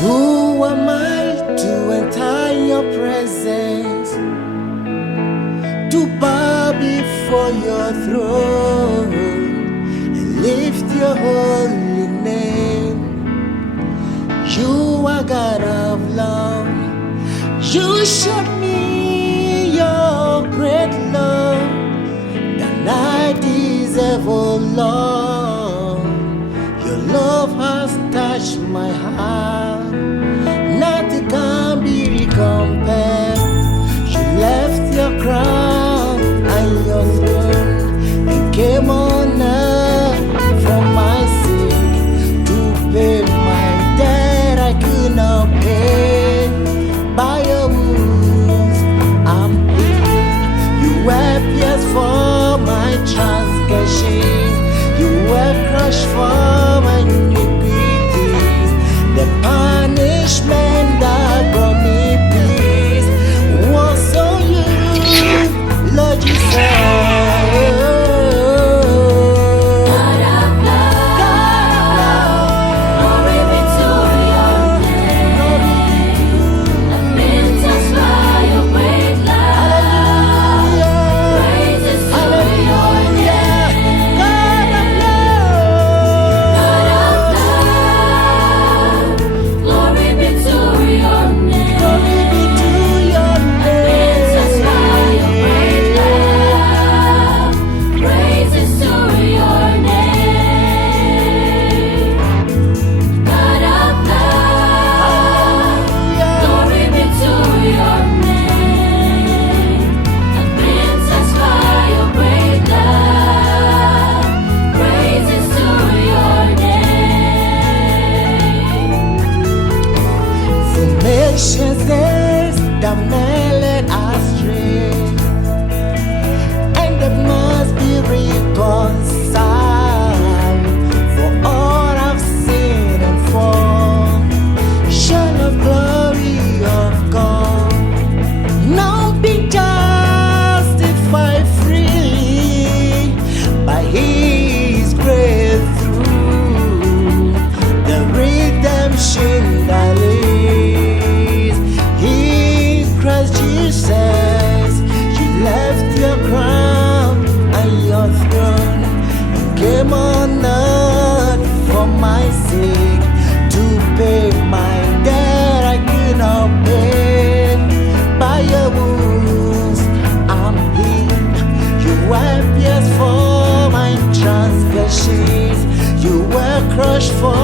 Who am I to enter your presence, to bow before your throne and lift your holy name? You are God of love. You showed me your great love that I deserve, oh Lord. Your love has touched my heart. Nothing can be compared. You left your crown and your throne and came on earth for my sake, to pay my debt I could not pay. By your wounds I'm healed. You wept yes for my transgressions. You were crushed for my iniquities. The punishment that brought me peace was on you, Lord Jesus. Nations that may lead astray, and they must be reconciled. For all have sinned and fall short of glory of God. Now be justified freely by His grace through the redemption that lives. Jesus, you left your crown and your throne and came on earth for my sake, to pay my debt I could not pay. By your wounds I'm healed. You wiped yes for my transgressions. You were crushed for